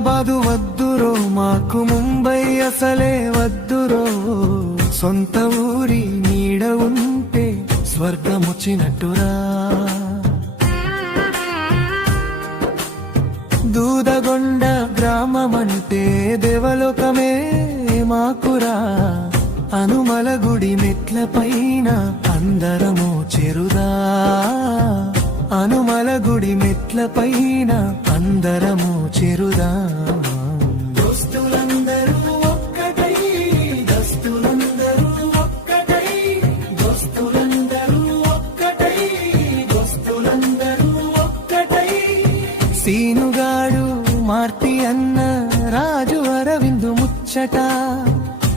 హైదరాబాదు వద్దురో, మాకు ముంబై అసలే వద్దురో. సొంత ఊరి నీడ ఉంటే స్వర్గమొచ్చినట్టురా. దూదగొండ గ్రామమంటే దేవలోకమే మాకురా. అనుమల గుడి మెట్ల పైన అందరము చెరుదా. అనుమల గుడి మెట్ల పైన అందరము చెరుదా. దోస్తులందరూ ఒక్కటై, దోస్తులందరూ ఒక్కటై, దోస్తులందరూ ఒక్కటై, దోస్తులందరూ ఒక్కటై. సీనుగాడు మార్తి అన్న, రాజు అరవిందు ముచ్చట,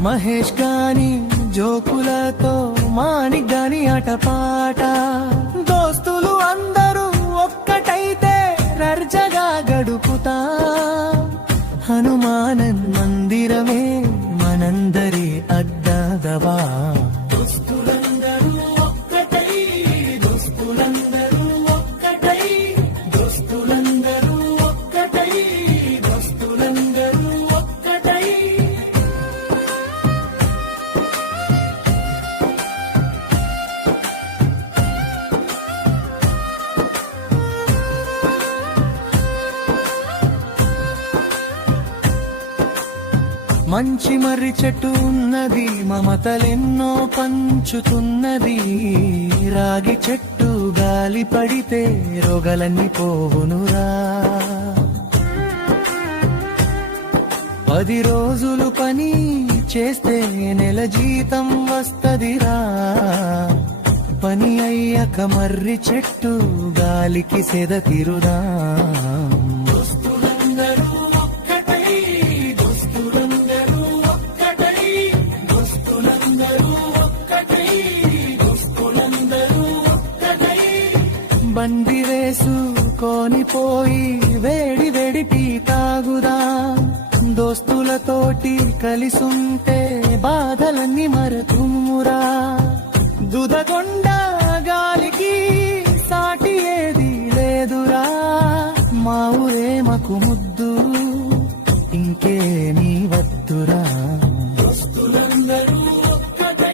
మహేష్ గాని జోకులతో మాణిక్ గాని ఆటపాట. దోస్తులు అందరూ ఒక్కటైతే రర్జగా గడుపుతా. హనుమానన్ మందిరమే మనందరి అడ్డదవా. దోస్తులందరూ ఒక్కటై, దోస్తులందరూ ఒక్కటై, దోస్తులందరూ ఒక్కటై, దోస్తులందరూ ఒక్కటై. మంచి మర్రి చెట్టు ఉన్నది, మమతలెన్నో పంచుతున్నది. రాగి చెట్టు గాలి పడితే రోగలన్నీ పోవునురా. 10 రోజులు పని చేస్తే నెల జీతం వస్తదిరా. పని అయ్యాక మర్రి చెట్టు గాలికి సెద తిరుదా. బండి వేసుకొని పోయి వేడి వేడి టీ తాగుదా. దోస్తులతోటి కలిసుంటే బాధలన్నీ మరతుమురా. దుదగొండ గాలికి సాటి ఏది లేదురా. మా ఊరే మాకు